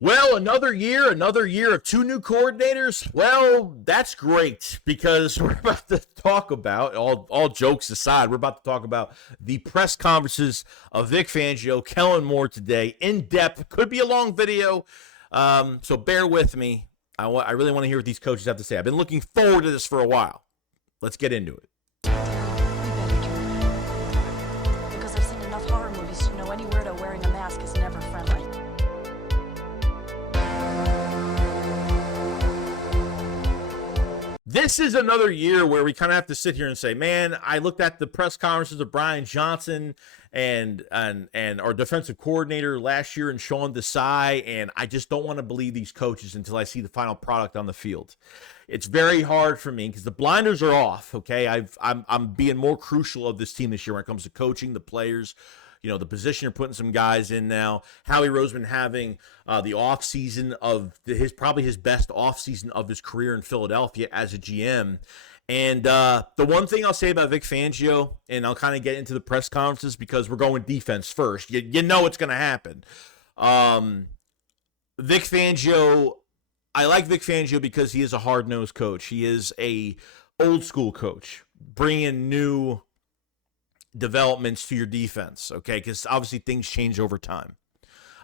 Well, another year of two new coordinators. Well, that's great because we're about to talk about, all jokes aside, we're about to talk about the press conferences of Vic Fangio, Kellen Moore today, in depth. Could be a long video, so bear with me. I really want to hear what these coaches have to say. I've been looking forward to this for a while. Let's get into it. Because I've seen enough horror movies to know any weirdo wearing a mask is never friendly. This is another year where we kind of have to sit here and say, man, I looked at the press conferences of Brian Johnson and our defensive coordinator last year and Sean Desai, and I just don't want to believe these coaches until I see the final product on the field. It's very hard for me because the blinders are off, okay? I'm being more crucial of this team this year when it comes to coaching, the players, the position you're putting some guys in now. Howie Roseman having the offseason of probably his best offseason of his career in Philadelphia as a GM. And the one thing I'll say about Vic Fangio, and I'll kind of get into the press conferences because we're going defense first. You know what's going to happen. Vic Fangio, I like Vic Fangio because he is a hard-nosed coach. He is a old-school coach, bringing new developments to your defense, okay? Because obviously things change over time.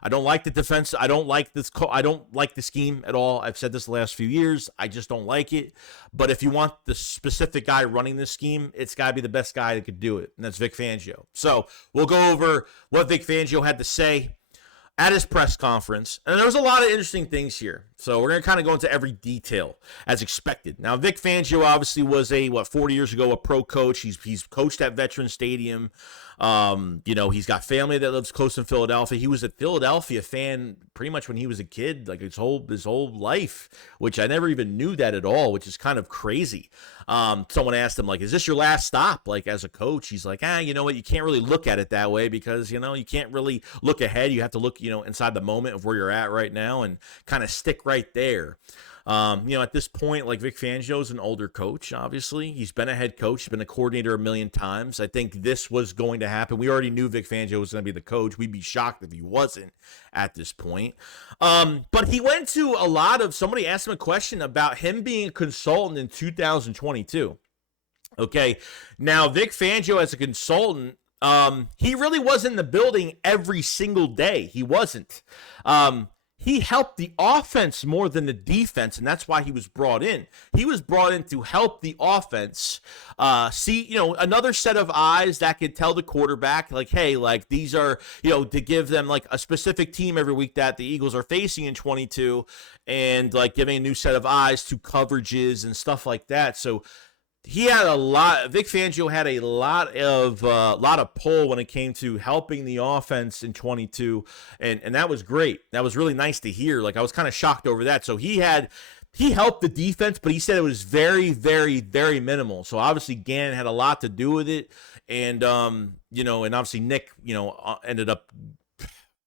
I don't like the defense. I don't like this. I don't like the scheme at all. I've said this the last few years. I just don't like it. But if you want the specific guy running this scheme, it's got to be the best guy that could do it, and that's Vic Fangio. So we'll go over what Vic Fangio had to say at his press conference. And there was a lot of interesting things here. So we're going to kind of go into every detail as expected. Now, Vic Fangio obviously was 40 years ago, a pro coach. He's coached at Veterans Stadium. He's got family that lives close in Philadelphia. He was a Philadelphia fan pretty much when he was a kid, like his whole life, which I never even knew that at all, which is kind of crazy. Someone asked him, like, is this your last stop, like, as a coach? He's like, you know what? You can't really look at it that way because, you can't really look ahead. You have to look, inside the moment of where you're at right now and kind of stick right there. At this point, like, Vic Fangio is an older coach, obviously. He's been a head coach. He's been a coordinator a million times. I think this was going to happen. We already knew Vic Fangio was going to be the coach. We'd be shocked if he wasn't at this point. But he went to somebody asked him a question about him being a consultant in 2022. Okay, now Vic Fangio as a consultant, he really was in the building every single day. He wasn't. He helped the offense more than the defense, and that's why he was brought in. He was brought in to help the offense see, another set of eyes that could tell the quarterback, like, hey, like, these are, to give them, like, a specific team every week that the Eagles are facing in 22, and, like, giving a new set of eyes to coverages and stuff like that. So Vic Fangio had a lot of pull when it came to helping the offense in 22, and that was great. That was really nice to hear. Like, I was kind of shocked over that. So he helped the defense, but he said it was very, very, very minimal. So obviously Gannon had a lot to do with it, and and obviously Nick, ended up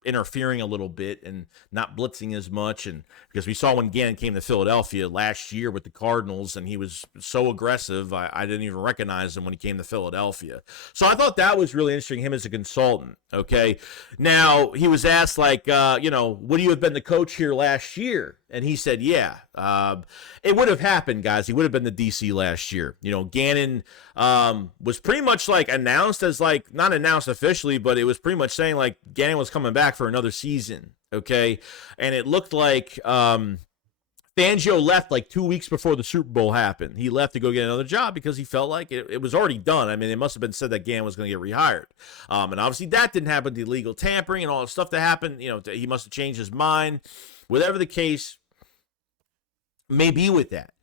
interfering a little bit and not blitzing as much, and because we saw when Gannon came to Philadelphia last year with the Cardinals and he was so aggressive, I didn't even recognize him when he came to Philadelphia. So I thought that was really interesting, him as a consultant. Okay, now he was asked, like, would you have been the coach here last year? And he said, yeah, it would have happened, guys. He would have been the DC last year. Gannon was pretty much, like, announced as, like, not announced officially, but it was pretty much saying, like, Gannon was coming back for another season, okay? And it looked like Fangio left like 2 weeks before the Super Bowl happened. He left to go get another job because he felt like it was already done. I mean, it must have been said that Gannon was going to get rehired. And obviously that didn't happen, the illegal tampering and all the stuff that happened. He must have changed his mind. Whatever the case may be with that.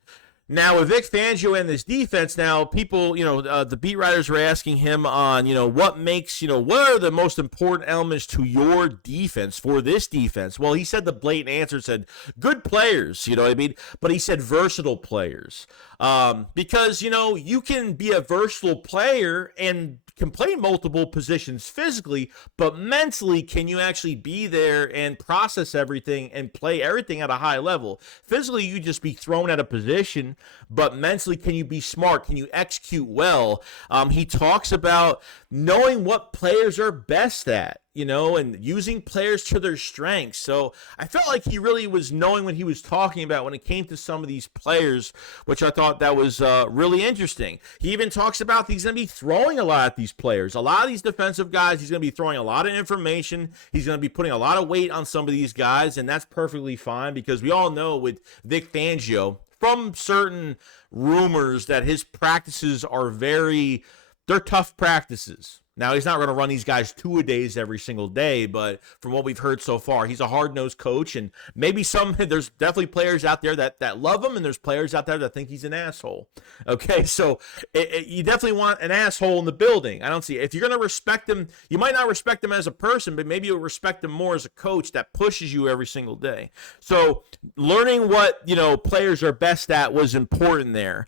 Now, with Vic Fangio and this defense, now people, the beat writers were asking him on, what are the most important elements to your defense, for this defense? Well, he said the blatant answer said good players, you know what I mean? But he said versatile players. Because, you can be a versatile player and can play multiple positions physically, but mentally, can you actually be there and process everything and play everything at a high level? Physically, you just be thrown at a position information, but mentally, can you be smart? Can you execute well? He talks about knowing what players are best at, and using players to their strengths. So I felt like he really was knowing what he was talking about when it came to some of these players, which I thought that was really interesting. He even talks about he's going to be throwing a lot at these players. A lot of these defensive guys, he's going to be throwing a lot of information. He's going to be putting a lot of weight on some of these guys, and that's perfectly fine because we all know with Vic Fangio, from certain rumors, that his practices are they're tough practices. Now, he's not going to run these guys two-a-days every single day, but from what we've heard so far, he's a hard-nosed coach, and maybe there's definitely players out there that love him, and there's players out there that think he's an asshole. Okay, so you definitely want an asshole in the building. I don't see, if you're going to respect him, you might not respect him as a person, but maybe you'll respect him more as a coach that pushes you every single day. So learning what, players are best at was important there.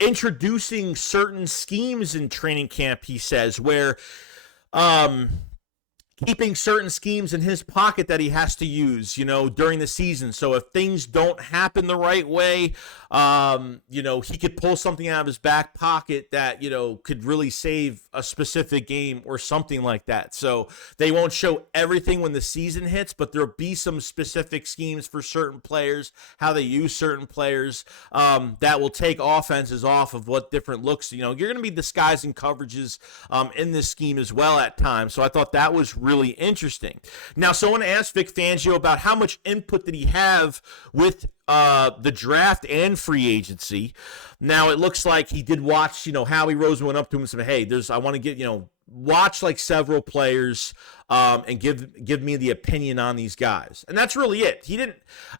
Introducing certain schemes in training camp, he says, where keeping certain schemes in his pocket that he has to use, during the season. So if things don't happen the right way, he could pull something out of his back pocket that, could really save a specific game or something like that. So they won't show everything when the season hits, but there'll be some specific schemes for certain players, how they use certain players, that will take offenses off of what different looks. You're going to be disguising coverages in this scheme as well at times. So I thought that was really interesting. Now, someone asked Vic Fangio about how much input did he have with the draft and free agency. Now, it looks like he did watch, Howie Roseman went up to him and said, hey, I want to get, watch like several players and give me the opinion on these guys. And that's really it.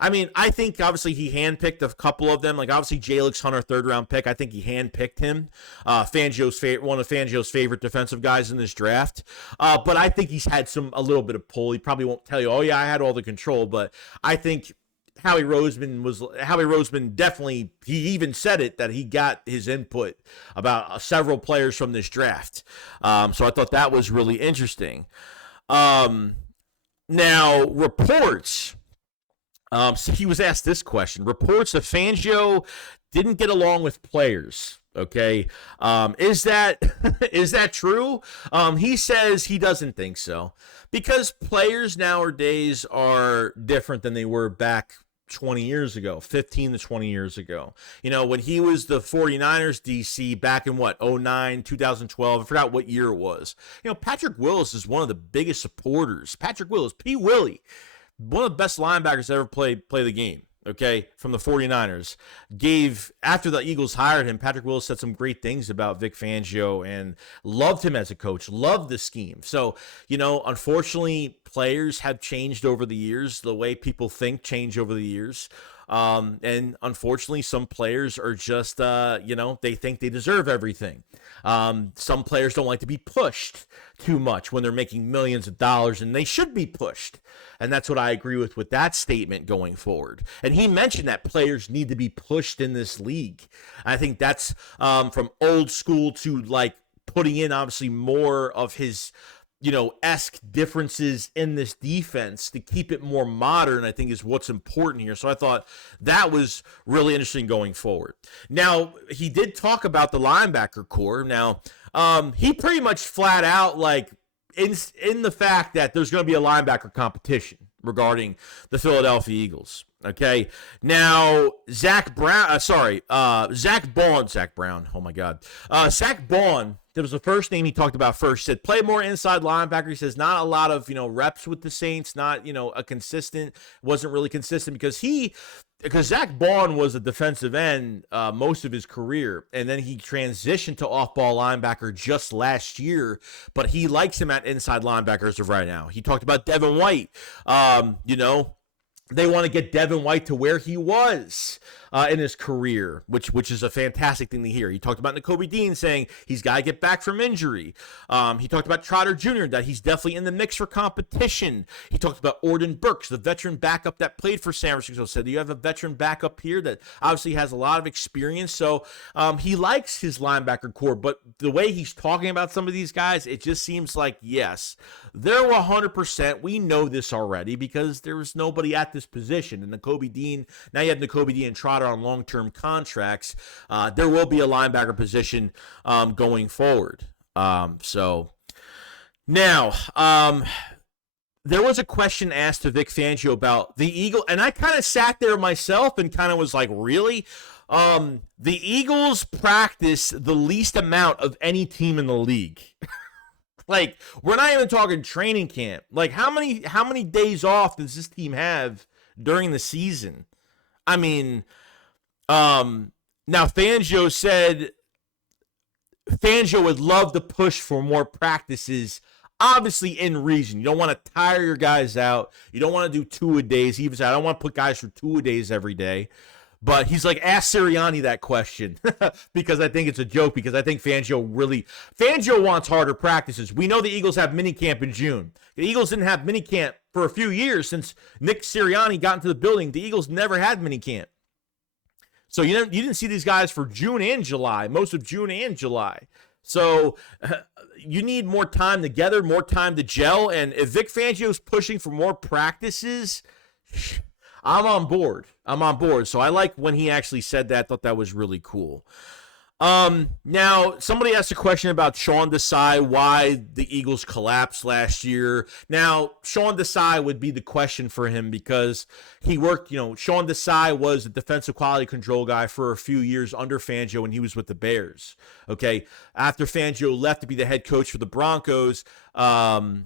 I think obviously he handpicked a couple of them, like obviously Jalix Hunter, 3rd round pick. I think he handpicked him. One of Fangio's favorite defensive guys in this draft. But I think he's had a little bit of pull. He probably won't tell you, oh yeah, I had all the control, but I think Howie Roseman definitely, he even said it, that he got his input about several players from this draft. So I thought that was really interesting. Now, reports. So he was asked this question. Reports that Fangio didn't get along with players. Okay. Is that true? He says he doesn't think so, because players nowadays are different than they were back 20 years ago, 15 to 20 years ago. When he was the 49ers DC back in 2009, 2012, I forgot what year it was. Patrick Willis is one of the biggest supporters. Patrick Willis, P. Willie, one of the best linebackers to ever play the game. Okay, from the 49ers. After the Eagles hired him, Patrick Willis said some great things about Vic Fangio and loved him as a coach, loved the scheme. So, unfortunately, players have changed over the years. The way people think change over the years. And unfortunately, some players are just, they think they deserve everything. Some players don't like to be pushed too much when they're making millions of dollars, and they should be pushed. And that's what I agree with that statement going forward. And he mentioned that players need to be pushed in this league. I think that's from old school to like putting in obviously more of his esque differences in this defense to keep it more modern, I think is what's important here. So I thought that was really interesting going forward. Now, he did talk about the linebacker core. Now, he pretty much flat out in the fact that there's going to be a linebacker competition regarding the Philadelphia Eagles. Okay. Now, Zach Brown. Oh my God. Zach Baun. That was the first name he talked about first. He said, play more inside linebacker. He says, not a lot of, reps with the Saints, not, wasn't really consistent because Zach Baun was a defensive end most of his career, and then he transitioned to off-ball linebacker just last year, but he likes him at inside linebacker as of right now. He talked about Devin White, they want to get Devin White to where he was in his career, which is a fantastic thing to hear. He talked about Nakobe Dean saying he's got to get back from injury. He talked about Trotter Jr., that he's definitely in the mix for competition. He talked about Orden Burks, the veteran backup that played for San Francisco. Said, you have a veteran backup here that obviously has a lot of experience. So he likes his linebacker core, but the way he's talking about some of these guys, it just seems like, yes, they're 100%. We know this already because there was nobody at this this position. And Nakobe Dean, now you have Nakobe Dean and Trotter on long-term contracts. There will be a linebacker position going forward. So now, there was a question asked to Vic Fangio about the Eagles, and I kind of sat there myself and kind of was like, really? The Eagles practice the least amount of any team in the league. Like, we're not even talking training camp. Like, how many days off does this team have during the season? I mean, now Fangio said Fangio would love to push for more practices, obviously in reason. You don't want to tire your guys out. You don't want to do two-a-days. He even said, I don't want to put guys for two-a-days every day. But he's like, ask Sirianni that question because I think it's a joke, because I think Fangio wants harder practices. We know the Eagles have minicamp in June. The Eagles didn't have minicamp for a few years since Nick Sirianni got into the building. The Eagles never had minicamp. So you didn't see these guys for June and July, most of June and July. So you need more time together, more time to gel. And if Vic Fangio's pushing for more practices, I'm on board. So I like when he actually said that. I thought that was really cool. Now, somebody asked a question about Sean Desai, why the Eagles collapsed last year. Now, Sean Desai would be the question for him because he worked, Sean Desai was the defensive quality control guy for a few years under Fangio when he was with the Bears. Okay. After Fangio left to be the head coach for the Broncos, Sean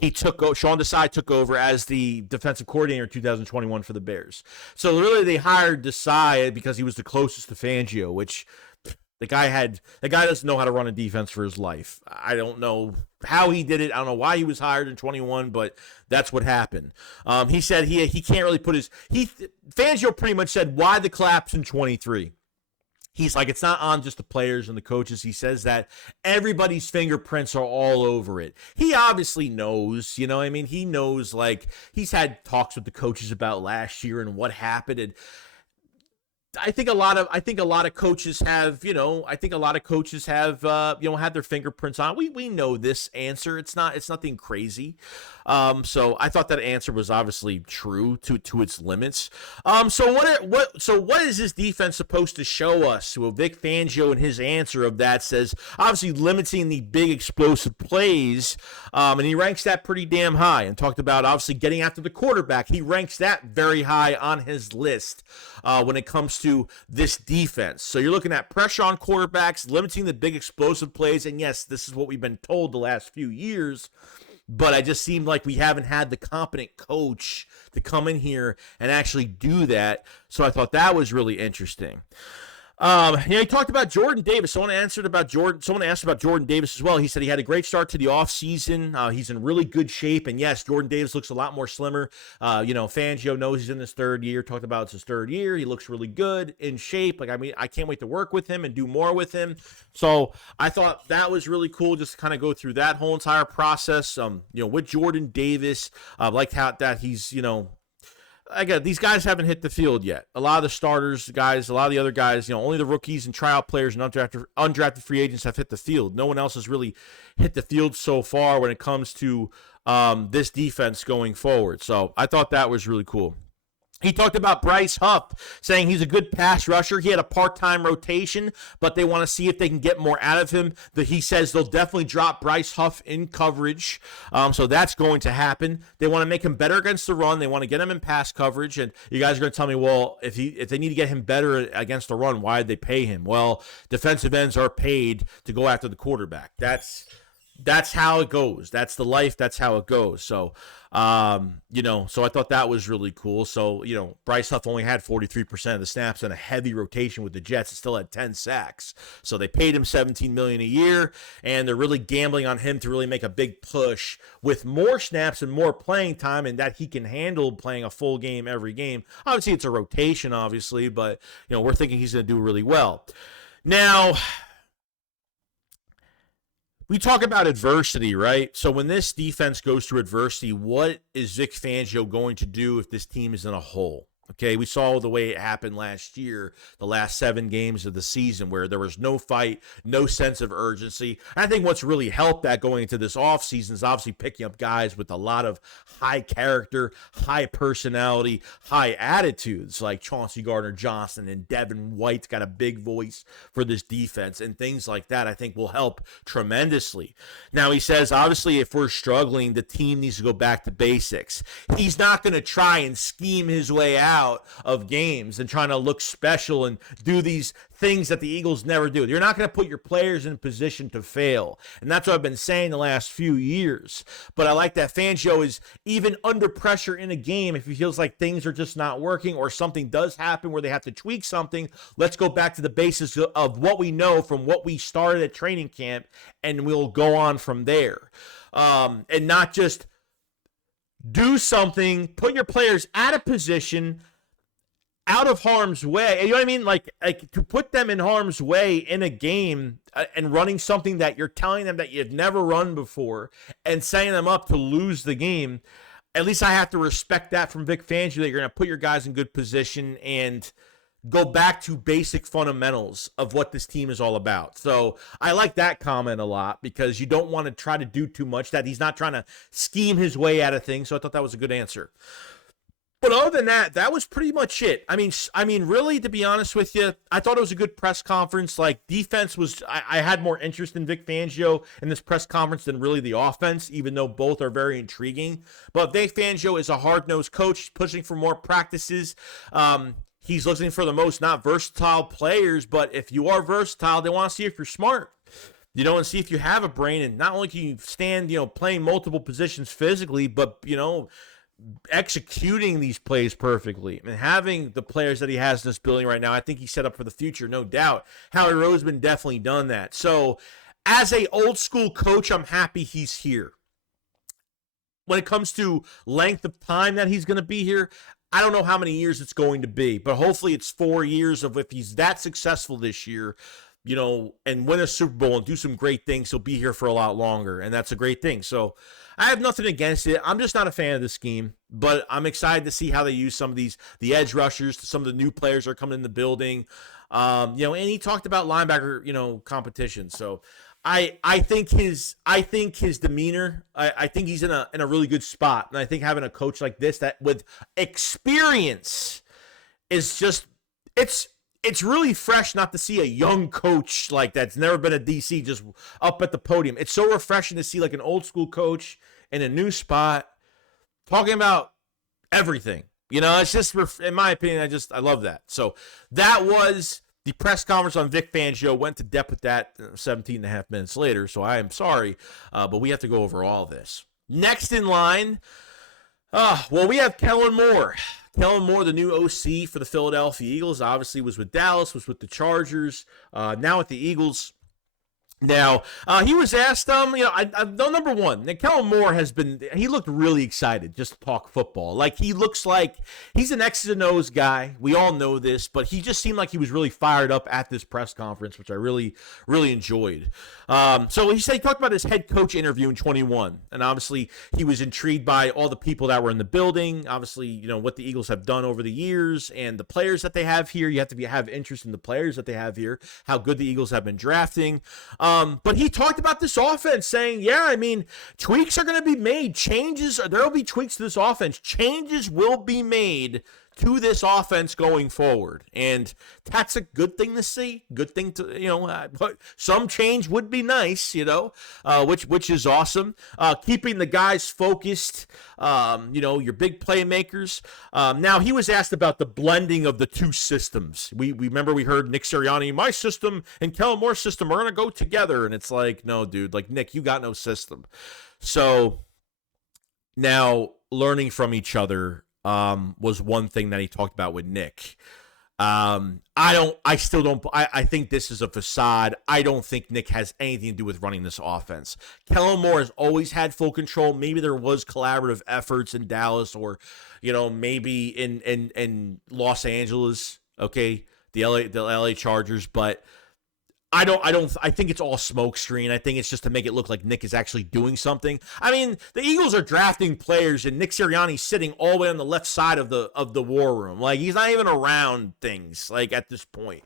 Desai took over as the defensive coordinator in 2021 for the Bears. So really they hired Desai because he was the closest to Fangio, which the guy doesn't know how to run a defense for his life. I don't know how he did it. I don't know why he was hired in 21, but that's what happened. He said he can't really put Fangio pretty much said, why the collapse in 23? He's like, it's not on just the players and the coaches. He says that everybody's fingerprints are all over it. He obviously knows, He knows, like, he's had talks with the coaches about last year and what happened. And I think a lot of coaches have, had their fingerprints on. We know this answer. It's nothing crazy. So I thought that answer was obviously true to its limits. So what is this defense supposed to show us? Well, Vic Fangio and his answer of that says obviously limiting the big explosive plays. And he ranks that pretty damn high, and talked about obviously getting after the quarterback. He ranks that very high on his list when it comes to this defense. So you're looking at pressure on quarterbacks, limiting the big explosive plays. And yes, this is what we've been told the last few years. But I just seemed like we haven't had the competent coach to come in here and actually do that. So I thought that was really interesting. He talked about Jordan Davis. Someone asked about Jordan Davis as well. He said he had a great start to the offseason. He's in really good shape. And yes, Jordan Davis looks a lot more slimmer. Fangio knows he's in his third year. Talked about it's his third year. He looks really good, in shape. I can't wait to work with him and do more with him. So I thought that was really cool, just to kind of go through that whole entire process. With Jordan Davis, liked how that he's, again, these guys haven't hit the field yet. A lot of the starters guys, a lot of the other guys, only the rookies and tryout players and undrafted free agents have hit the field. No one else has really hit the field so far when it comes to this defense going forward. So I thought that was really cool. He talked about Bryce Huff, saying he's a good pass rusher. He had a part-time rotation, but they want to see if they can get more out of him. He says they'll definitely drop Bryce Huff in coverage, so that's going to happen. They want to make him better against the run. They want to get him in pass coverage, and you guys are going to tell me, well, if they need to get him better against the run, why did they pay him? Well, defensive ends are paid to go after the quarterback. That's how it goes. That's the life. That's how it goes. So, so I thought that was really cool. So, Bryce Huff only had 43% of the snaps in a heavy rotation with the Jets. It still had 10 sacks. So they paid him $17 million a year, and they're really gambling on him to really make a big push with more snaps and more playing time, and that he can handle playing a full game every game. Obviously, it's a rotation, obviously, but, we're thinking he's going to do really well. Now, we talk about adversity, right? So when this defense goes through adversity, what is Vic Fangio going to do if this team is in a hole? Okay, we saw the way it happened last year, the last 7 games of the season, where there was no fight, no sense of urgency. I think what's really helped that going into this offseason is obviously picking up guys with a lot of high character, high personality, high attitudes, like Chauncey Gardner-Johnson, and Devin White's got a big voice for this defense, and things like that I think will help tremendously. Now, he says, obviously, if we're struggling, the team needs to go back to basics. He's not going to try and scheme his way out of games and trying to look special and do these things that the Eagles never do. You're not going to put your players in position to fail. And that's what I've been saying the last few years. But I like that Fangio is even under pressure in a game, if he feels like things are just not working or something does happen where they have to tweak something, let's go back to the basis of what we know from what we started at training camp, and we'll go on from there. And not just do something, put your players out of position, out of harm's way. You know what I mean? Like to put them in harm's way in a game and running something that you're telling them that you've never run before and setting them up to lose the game. At least I have to respect that from Vic Fangio, that you're going to put your guys in good position and go back to basic fundamentals of what this team is all about. So I like that comment a lot, because you don't want to try to do too much, that he's not trying to scheme his way out of things. So I thought that was a good answer. But other than that, that was pretty much it. I mean, really, to be honest with you, I thought it was a good press conference. Like, defense was, I had more interest in Vic Fangio in this press conference than really the offense, even though both are very intriguing. But Vic Fangio is a hard-nosed coach. He's pushing for more practices. He's looking for the most not versatile players, but if you are versatile, they want to see if you're smart. And see if you have a brain, and not only can you stand, playing multiple positions physically, but, executing these plays perfectly. And having the players that he has in this building right now, I think he's set up for the future, no doubt. Howie Roseman definitely done that. So, as a old school coach, I'm happy he's here. When it comes to length of time that he's going to be here, I don't know how many years it's going to be, but hopefully it's 4 years of, if he's that successful this year, and win a Super Bowl and do some great things, he'll be here for a lot longer, and that's a great thing. So I have nothing against it. I'm just not a fan of the scheme, but I'm excited to see how they use some of the edge rushers, some of the new players that are coming in the building. And he talked about linebacker, competition. So I think his demeanor, I think he's in a really good spot. And I think having a coach like this, that with experience, is just, it's really fresh not to see a young coach like that's never been a DC just up at the podium. It's so refreshing to see like an old school coach in a new spot talking about everything. It's just, in my opinion, I love that. So that was the press conference on Vic Fangio. Went to depth with that 17 and a half minutes later, so I am sorry, but we have to go over all this. Next in line, we have Kellen Moore. Kellen Moore, the new OC for the Philadelphia Eagles, obviously was with Dallas, was with the Chargers, now at the Eagles. Now, he was asked, number one, now Kellen Moore he looked really excited just to talk football. Like, he looks like he's an X's and O's guy. We all know this, but he just seemed like he was really fired up at this press conference, which I really, really enjoyed. So he talked about his head coach interview in 21, and obviously he was intrigued by all the people that were in the building, obviously, what the Eagles have done over the years and the players that they have here. You have to have interest in the players that they have here, how good the Eagles have been drafting. But he talked about this offense, saying, tweaks are going to be made. There will be tweaks to this offense. Changes will be made to this offense going forward. And that's a good thing to see. Good thing to, but some change would be nice, which is awesome. Keeping the guys focused, your big playmakers. Now, he was asked about the blending of the two systems. We remember we heard Nick Sirianni, my system and Kellen Moore's system are going to go together. And it's like, no, dude, like, Nick, you got no system. So now learning from each other was one thing that he talked about with Nick. I think this is a facade. I don't think Nick has anything to do with running this offense. Kellen Moore has always had full control. Maybe there was collaborative efforts in Dallas or, maybe in Los Angeles, okay, the LA Chargers, but I think it's all smoke screen. I think it's just to make it look like Nick is actually doing something. I mean, the Eagles are drafting players and Nick Sirianni's sitting all the way on the left side of the war room. Like, he's not even around things, like, at this point.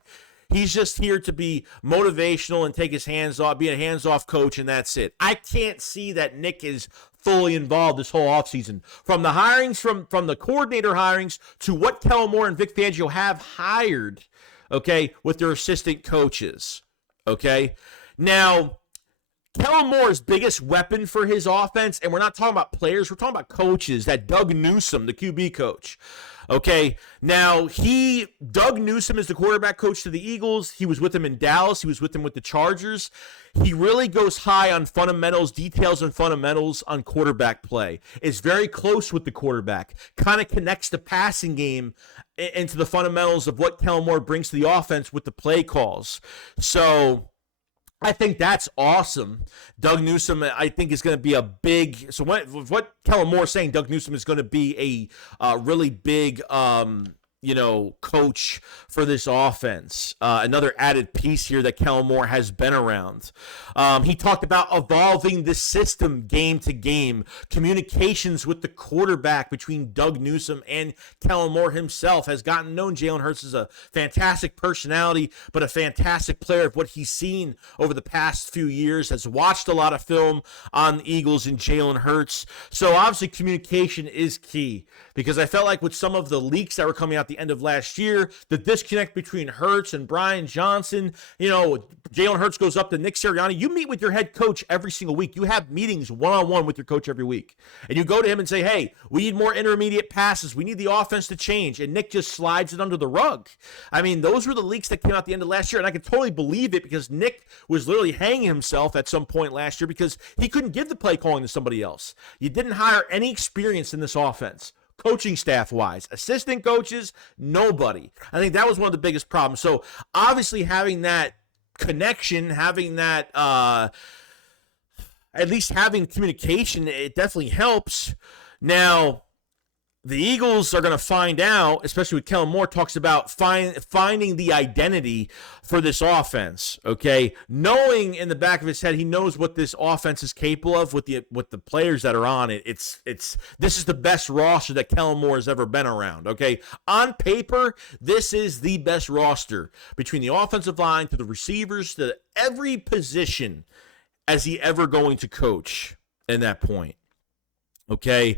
He's just here to be motivational and take his hands off, be a hands-off coach, and that's it. I can't see that Nick is fully involved this whole offseason. From the hirings, from the coordinator hirings to what Kellen Moore and Vic Fangio have hired, okay, with their assistant coaches. Okay, now Kellen Moore's biggest weapon for his offense, and we're not talking about players, we're talking about coaches, that Doug Newsome, the QB coach. Okay, now Doug Newsome is the quarterback coach to the Eagles. He was with him in Dallas. He was with him with the Chargers. He really goes high on fundamentals, details and fundamentals on quarterback play. Is very close with the quarterback. Kind of connects the passing game into the fundamentals of what Kellen Moore brings to the offense with the play calls. So I think that's awesome. Doug Newsome, I think, is going to be a big. So what Kellen Moore is saying, Doug Newsome is going to be a really big, coach for this offense. Another added piece here that Kellen Moore has been around. He talked about evolving the system game to game, communications with the quarterback between Doug Newsome and Kellen Moore himself has gotten to know Jalen Hurts as a fantastic personality, but a fantastic player of what he's seen over the past few years, has watched a lot of film on the Eagles and Jalen Hurts. So obviously communication is key, because I felt like with some of the leaks that were coming out the end of last year, the disconnect between Hurts and Brian Johnson, Jalen Hurts goes up to Nick Sirianni. You meet with your head coach every single week. You have meetings one-on-one with your coach every week. And you go to him and say, hey, we need more intermediate passes. We need the offense to change. And Nick just slides it under the rug. I mean, those were the leaks that came out the end of last year. And I can totally believe it, because Nick was literally hanging himself at some point last year because he couldn't give the play calling to somebody else. You didn't hire any experience in this offense. Coaching staff-wise, assistant coaches, nobody. I think that was one of the biggest problems. So obviously having that connection, having that, at least having communication, it definitely helps. Now, the Eagles are going to find out, especially with Kellen Moore, talks about finding the identity for this offense, okay? Knowing in the back of his head, he knows what this offense is capable of with the players that are on it. This is the best roster that Kellen Moore has ever been around, okay? On paper, this is the best roster between the offensive line to the receivers to every position as he ever going to coach in that point, okay?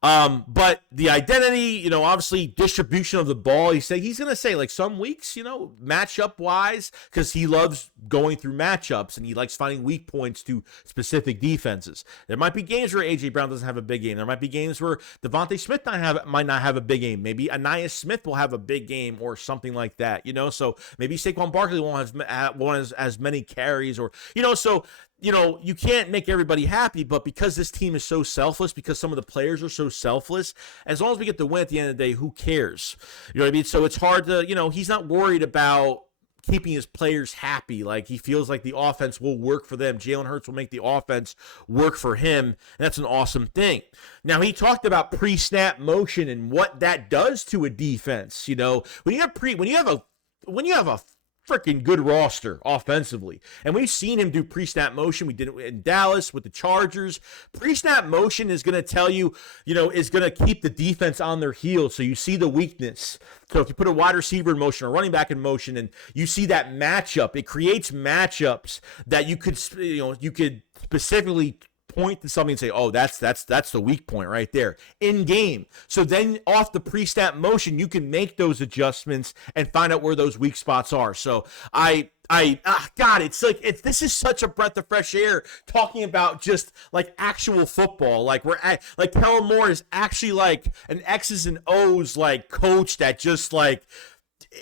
But the identity, obviously distribution of the ball, he's going to say like some weeks, matchup wise, because he loves going through matchups and he likes finding weak points to specific defenses. There might be games where A.J. Brown doesn't have a big game. There might be games where Devontae Smith might not have a big game. Maybe Anais Smith will have a big game or something like that, so maybe Saquon Barkley won't have as many carries or, so you can't make everybody happy, but because this team is so selfless, because some of the players are so selfless, as long as we get the win at the end of the day, who cares? You know what I mean? So it's hard to, he's not worried about keeping his players happy. Like, he feels like the offense will work for them. Jalen Hurts will make the offense work for him, and that's an awesome thing. Now, he talked about pre-snap motion and what that does to a defense. When you have a freaking good roster offensively. And we've seen him do pre-snap motion. We did it in Dallas with the Chargers. Pre-snap motion is going to tell you, is going to keep the defense on their heels. So you see the weakness. So if you put a wide receiver in motion or running back in motion and you see that matchup, it creates matchups that you could specifically point to something and say, oh, that's the weak point right there in game. So then off the pre-snap motion, you can make those adjustments and find out where those weak spots are. So this is such a breath of fresh air talking about just like actual football. Like Kellen Moore is actually like an X's and O's like coach that just like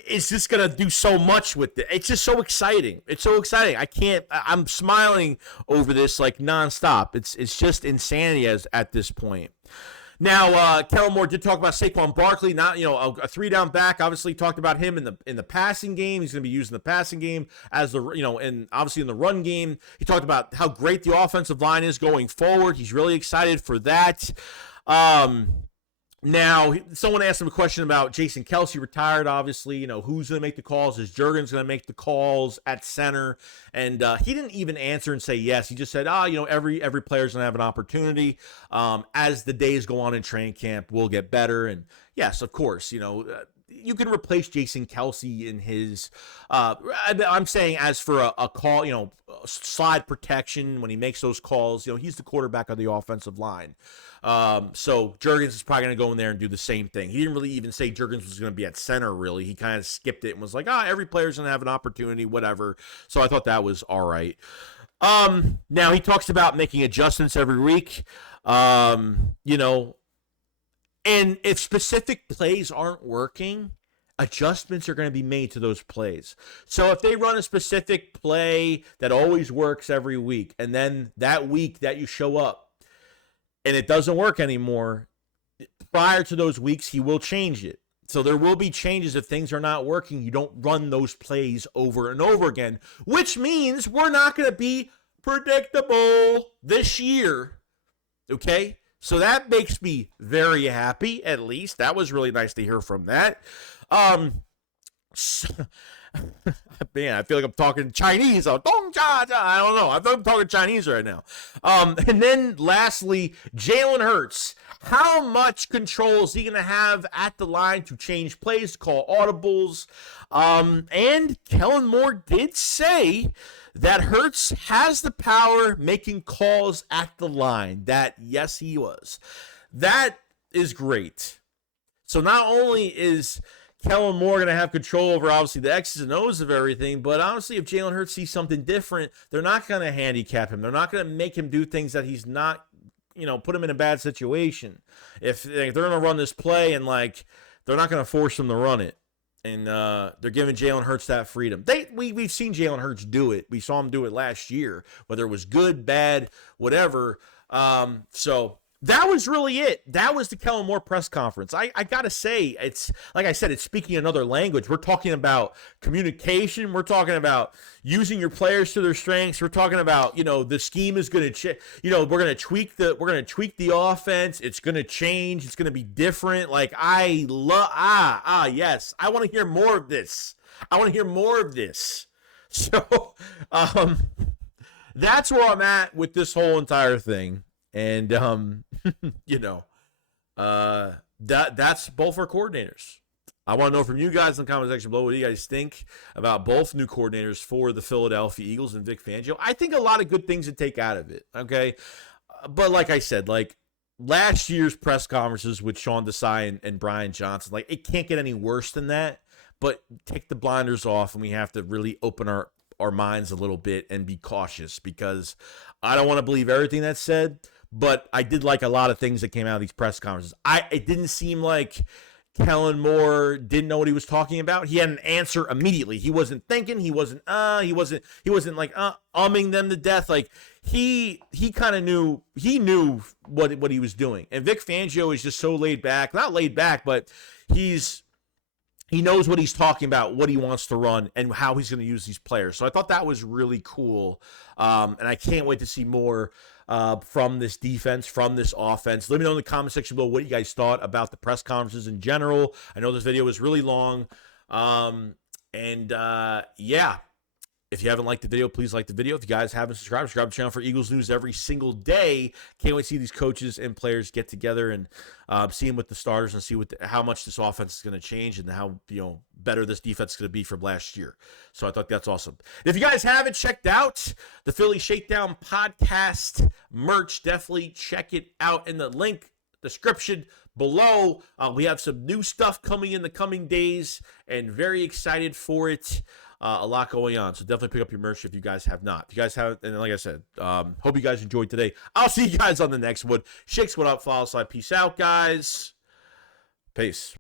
is just going to do so much with it. It's just so exciting. It's so exciting. I'm smiling over this like nonstop. It's just insanity at this point. Now, Kellen Moore did talk about Saquon Barkley, not a 3-down back. Obviously, talked about him in the passing game. He's going to be using the passing game as and obviously in the run game. He talked about how great the offensive line is going forward. He's really excited for that. Now, someone asked him a question about Jason Kelsey retired, obviously. Who's going to make the calls? Is Juergens going to make the calls at center? And he didn't even answer and say yes. He just said, every player's going to have an opportunity. As the days go on in training camp, we'll get better. And yes, of course, you can replace Jason Kelsey in his, I'm saying as for a call, slide protection when he makes those calls, he's the quarterback of the offensive line. So Juergens is probably going to go in there and do the same thing. He didn't really even say Juergens was going to be at center, really. He kind of skipped it and was like, every player's going to have an opportunity, whatever. So I thought that was all right. Now he talks about making adjustments every week, and if specific plays aren't working, adjustments are going to be made to those plays. So if they run a specific play that always works every week, and then that week that you show up and it doesn't work anymore, prior to those weeks, he will change it. So there will be changes if things are not working. You don't run those plays over and over again, which means we're not going to be predictable this year. Okay? So that makes me very happy, at least. That was really nice to hear from that. Man, I feel like I'm talking Chinese. I don't know. I feel like I'm talking Chinese right now. And then lastly, Jalen Hurts. How much control is he going to have at the line to change plays, call audibles? And Kellen Moore did say that Hurts has the power making calls at the line. That, yes, he was. That is great. So not only is Kellen Moore going to have control over, obviously, the X's and O's of everything, but honestly, if Jalen Hurts sees something different, they're not going to handicap him. They're not going to make him do things that he's not, put him in a bad situation. If they're going to run this play and, they're not going to force him to run it. And they're giving Jalen Hurts that freedom. We've seen Jalen Hurts do it. We saw him do it last year, whether it was good, bad, whatever. So that was really it. That was the Kellen Moore press conference. I got to say, it's like I said, it's speaking another language. We're talking about communication. We're talking about using your players to their strengths. We're talking about, the scheme is going to we're going to tweak the offense. It's going to change. It's going to be different. Yes. I want to hear more of this. So, that's where I'm at with this whole entire thing. And, that's both our coordinators. I want to know from you guys in the comment section below what do you guys think about both new coordinators for the Philadelphia Eagles and Vic Fangio. I think a lot of good things to take out of it, okay? But like I said, last year's press conferences with Sean Desai and Brian Johnson, it can't get any worse than that. But take the blinders off, and we have to really open our minds a little bit and be cautious, because I don't want to believe everything that's said. But I did like a lot of things that came out of these press conferences. It didn't seem like Kellen Moore didn't know what he was talking about. He had an answer immediately. He wasn't thinking. He wasn't umming them to death. He kind of knew. He knew what he was doing. And Vic Fangio is just so laid back. Not laid back, but he knows what he's talking about, what he wants to run, and how he's going to use these players. So I thought that was really cool. And I can't wait to see more from this defense, from this offense. Let me know in the comment section below what you guys thought about the press conferences in general. I know this video was really long. Yeah. If you haven't liked the video, please like the video. If you guys haven't subscribed to the channel for Eagles news every single day. Can't wait to see these coaches and players get together and see them with the starters and see how much this offense is going to change and how better this defense is going to be from last year. So I thought that's awesome. If you guys haven't checked out the Philly Shakedown podcast merch, definitely check it out in the link description below. We have some new stuff coming in the coming days and very excited for it. A lot going on, so definitely pick up your merch if you guys have not. If you guys haven't, and like I said, hope you guys enjoyed today. I'll see you guys on the next one. Shakes, what up? Follow slide. Peace out, guys. Peace.